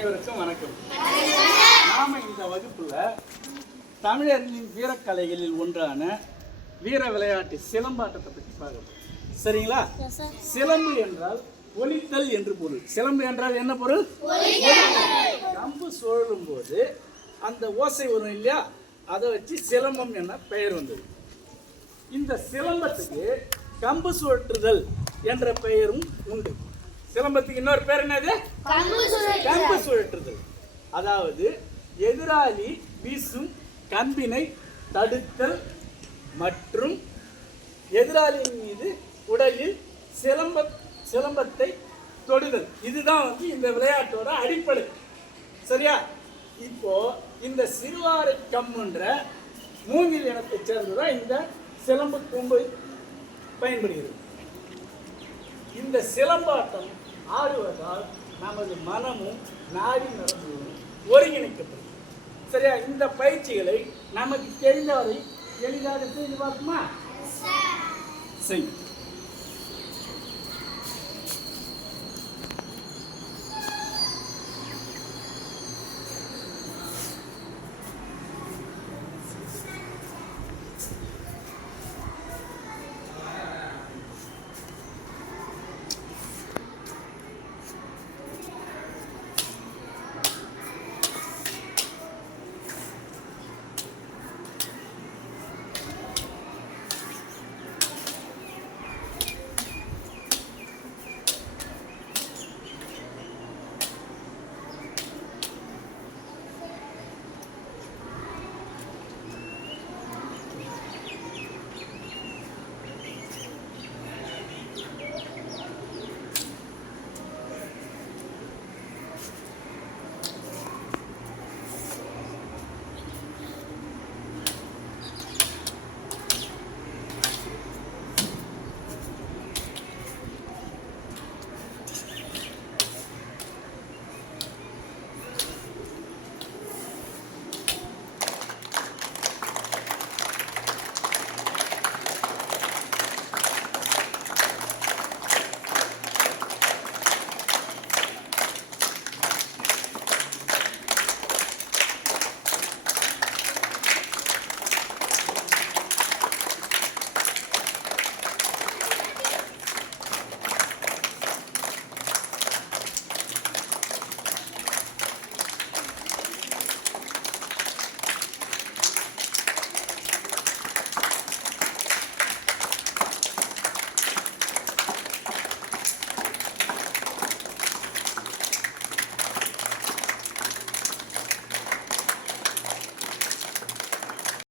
அனைவருக்கும் வணக்கம். நாம இந்த வகுப்புல தமிழர்களின் வீரக்கலைகளில் ஒன்றான வீர விளையாட்டு சிலம்பாட்டத்தை பற்றி பார்க்கணும். சரிங்களா? சிலம்பு என்றால் ஒலித்தல் என்று பொருள். சிலம்பு என்றால் என்ன பொருள்? கம்பு சுழலும் போது அந்த ஓசை வரும் இல்லையா, அதை வச்சு சிலம்பம் என பெயர் வந்தது. இந்த சிலம்பத்துக்கு கம்பு சுழற்றுதல் என்ற பெயரும் உண்டு. சிலம்பத்துக்கு இன்னொரு பேர் என்னது? கம்பு சுழற்றுதல். அதாவது எதிராளி வீசும் கம்பினை தடுத்தல் மற்றும் எதிராளியின் மீது உடலில் சிலம்பத்தை தொடுதல். இதுதான் இந்த விளையாட்டோட அடிப்படை. சரியா? இப்போ இந்த சிறுவாரை கம்புன்ற மூங்கில் இனத்தை சேர்ந்துதான் இந்த சிலம்பு கொம்பு பயன்படுகிறது. இந்த சிலம்பாட்டம் ஆடுவதால் நமது மனமும் நாடி நரம்பும் ஒருங்கிணைக்கப்படும். சரியா? இந்த பயிற்சிகளை நமக்கு தெரிந்தவரை எளிதாக செய்து பார்க்குமா? செய்.